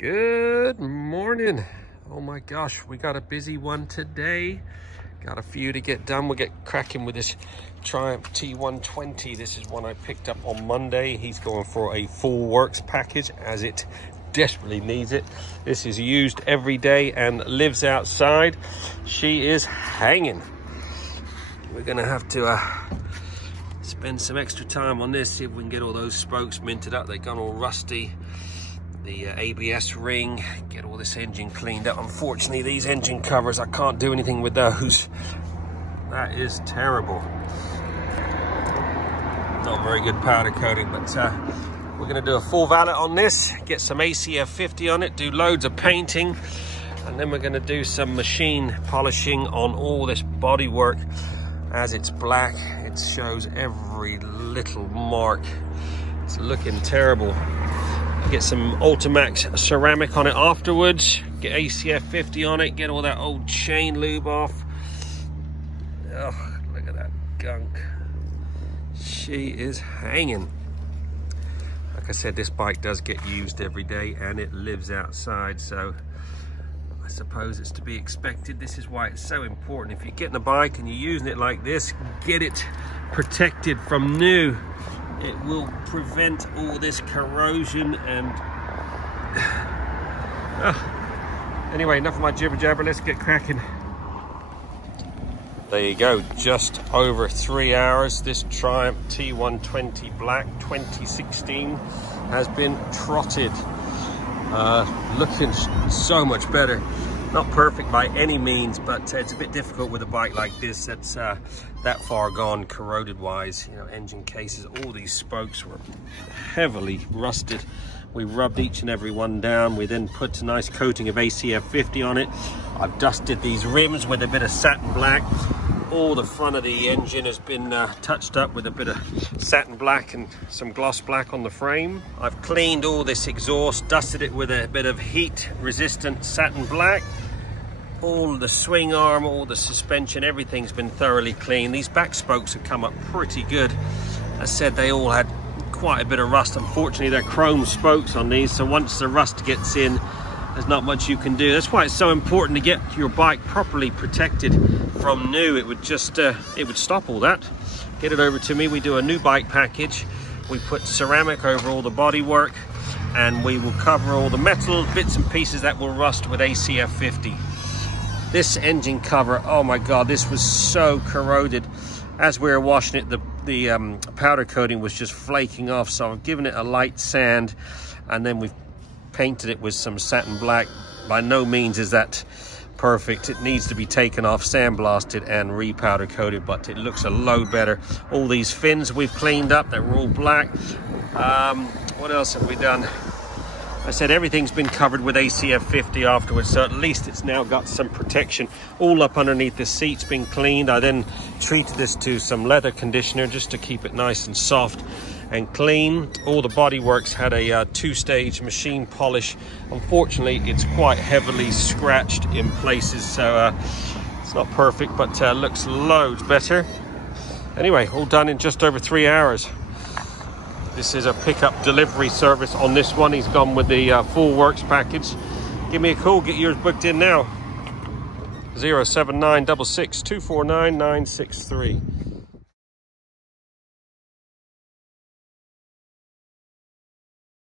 Good morning. Oh my gosh, we got a busy one today. Got a few to get done. We'll get cracking with this Triumph T120. This is one I picked up on Monday. He's going for a full works package as it desperately needs it. This is used every day and lives outside. She is hanging. We're gonna have to spend some extra time on this, see if we can get all those spokes minted up. They've gone all rusty. The ABS ring, get all this engine cleaned up. Unfortunately, these engine covers, I can't do anything with those. That is terrible. Not very good powder coating, but we're gonna do a full valet on this, get some ACF 50 on it, do loads of painting, and then we're gonna do some machine polishing on all this bodywork. As it's black, it shows every little mark. It's looking terrible. Get some Ultimax ceramic on it afterwards, get ACF 50 on it, get all that old chain lube off. Oh, look at that gunk. She is hanging. Like I said, this bike does get used every day and it lives outside, so I suppose it's to be expected. This is why it's so important. If you're getting a bike and you're using it like this, get it protected from new. It will prevent all this corrosion and anyway, enough of my jibber jabber, let's get cracking. There you go, just over 3 hours. This Triumph T120 Black 2016 has been trotted. Looking so much better. Not perfect by any means, but it's a bit difficult with a bike like this that's that far gone corroded wise. You know, engine cases, all these spokes were heavily rusted. We rubbed each and every one down. We then put a nice coating of ACF 50 on it. I've dusted these rims with a bit of satin black. All the front of the engine has been touched up with a bit of satin black and some gloss black on the frame. I've cleaned all this exhaust, dusted it with a bit of heat resistant satin black. All the swing arm, all the suspension, everything's been thoroughly cleaned. These back spokes have come up pretty good. As I said, they all had quite a bit of rust. Unfortunately, they're chrome spokes on these, so once the rust gets in, there's not much you can do. That's why it's so important to get your bike properly protected from new. It would just it would stop all that. Get it over to me. We do a new bike package. We put ceramic over all the bodywork, and we will cover all the metal bits and pieces that will rust with ACF 50. This engine cover, oh my god, this was so corroded. As we were washing it, the powder coating was just flaking off, so I've given it a light sand, and then we've painted it with some satin black. By no means is that perfect. It needs to be taken off, sandblasted and re-powder coated, but it looks a load better. All these fins we've cleaned up, they were all black. What else have we done? I said everything's been covered with ACF 50 afterwards, so at least it's now got some protection. All up underneath the seat's been cleaned. I then treated this to some leather conditioner just to keep it nice and soft and clean. All the bodyworks had a two-stage machine polish. Unfortunately, it's quite heavily scratched in places, so it's not perfect, but looks loads better. Anyway, all done in just over 3 hours. This is a pickup delivery service on this one. He's gone with the full works package. Give me a call, get yours booked in now. 07966 249 963.